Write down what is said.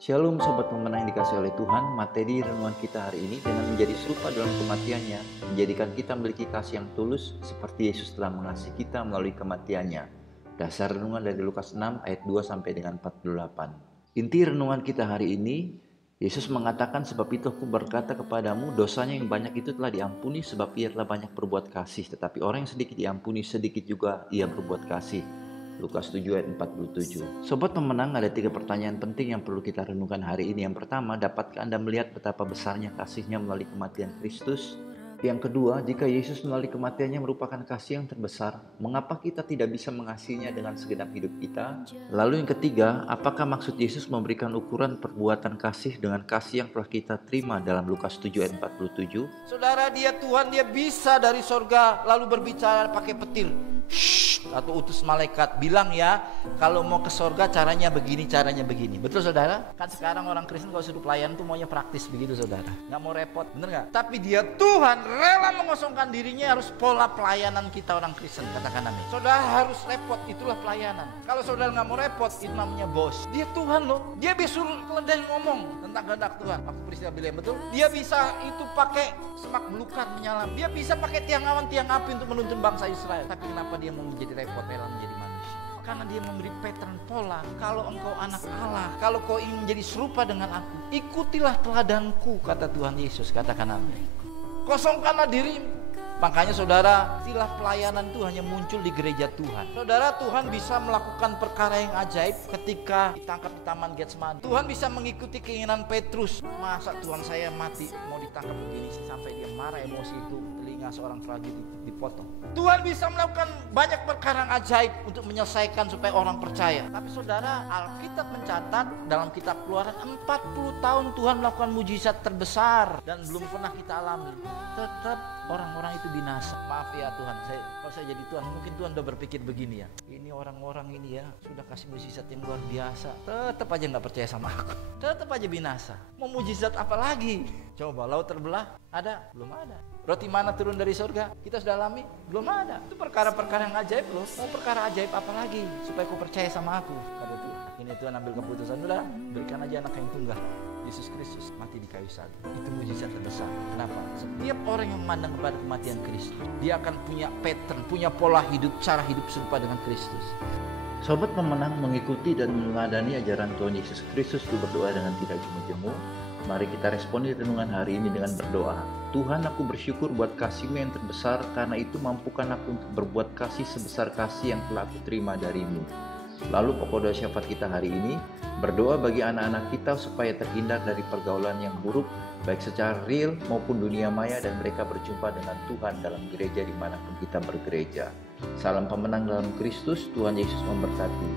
Shalom Sobat Pemenang yang dikasih oleh Tuhan. Materi renungan kita hari ini dengan menjadi serupa dalam kematiannya, menjadikan kita memiliki kasih yang tulus seperti Yesus telah mengasihi kita melalui kematiannya. Dasar renungan dari Lukas 6 ayat 2 sampai dengan 48. Inti renungan kita hari ini, Yesus mengatakan, sebab itu aku berkata kepadamu, dosanya yang banyak itu telah diampuni sebab ia telah banyak berbuat kasih. Tetapi orang yang sedikit diampuni, sedikit juga ia berbuat kasih. Lukas 7 ayat 47. Sobat pemenang, ada 3 pertanyaan penting yang perlu kita renungkan hari ini. Yang pertama, dapatkah Anda melihat betapa besarnya kasih-Nya melalui kematian Kristus? Yang kedua, jika Yesus melalui kematiannya merupakan kasih yang terbesar, mengapa kita tidak bisa mengasihinya dengan segenap hidup kita? Lalu yang ketiga, apakah maksud Yesus memberikan ukuran perbuatan kasih dengan kasih yang telah kita terima dalam Lukas 7 ayat 47? Saudara, dia Tuhan, dia bisa dari sorga lalu berbicara pakai petir. Atau utus malaikat bilang, ya kalau mau ke sorga caranya begini, caranya begini. Betul saudara? Kan sekarang orang Kristen kalau suruh pelayan tuh maunya praktis begitu saudara, nggak mau repot, bener nggak? Tapi dia Tuhan rela mengosongkan dirinya, harus pola pelayanan kita orang Kristen, katakan amin. Saudara harus repot, itulah pelayanan. Kalau saudara nggak mau repot, itu namanya bos. Dia Tuhan loh, dia bisa keledai ngomong tentang kehendak Tuhan. Aku peristiwa bilang betul, dia bisa itu pakai semak belukar menyalam, dia bisa pakai tiang awan tiang api untuk menuntun bangsa Israel. Tapi kenapa dia mau menjadi repot, rela menjadi manusia? Karena dia memberi pattern pola. Kalau engkau anak Allah, kalau kau ingin menjadi serupa dengan aku, ikutilah teladanku, kata Tuhan Yesus, katakan amin. Kosongkanlah dirimu. Makanya saudara, istilah pelayanan itu hanya muncul di gereja Tuhan. Saudara, Tuhan bisa melakukan perkara yang ajaib ketika ditangkap di Taman Getsemani. Tuhan bisa mengikuti keinginan Petrus. Masa Tuhan saya mati, mau ditangkap begini sih, sampai dia marah, emosi itu, telinga seorang prajurit dipotong. Tuhan bisa melakukan banyak perkara yang ajaib untuk menyelesaikan supaya orang percaya. Tapi saudara, Alkitab mencatat dalam kitab Keluaran 40 tahun Tuhan melakukan mujizat terbesar dan belum pernah kita alami. Tetap orang-orang itu binasa. Maaf ya Tuhan, kalau saya jadi Tuhan, mungkin Tuhan udah berpikir begini ya, ini orang-orang ini ya sudah kasih mujizat yang luar biasa, tetap aja nggak percaya sama aku, tetap aja binasa. Mau mujizat apa lagi? Coba laut terbelah, ada? Belum ada. Roti mana turun dari surga, kita sudah alami? Belum ada. Itu perkara-perkara yang ajaib loh. Mau perkara ajaib apa lagi supaya kau percaya sama aku? Kata Tuhan. Ini Tuhan ambil keputusan, udah berikan aja anak yang tunggal, Yesus Kristus mati di kayu salib. Itu mujizat terbesar. Kenapa? Setiap orang yang memandang kepada kematian Kristus, dia akan punya pattern, punya pola hidup, cara hidup serupa dengan Kristus. Sobat pemenang, mengikuti dan meneladani ajaran Tuhan Yesus Kristus itu berdoa dengan tidak jemu-jemu. Mari kita responi renungan hari ini dengan berdoa. Tuhan, aku bersyukur buat kasih-Mu yang terbesar, karena itu mampukan aku untuk berbuat kasih sebesar kasih yang telah aku terima dari-Mu. Lalu pokok doa syafaat kita hari ini, berdoa bagi anak-anak kita supaya terhindar dari pergaulan yang buruk, baik secara real maupun dunia maya, dan mereka berjumpa dengan Tuhan dalam gereja dimanapun kita bergereja. Salam pemenang dalam Kristus, Tuhan Yesus memberkati.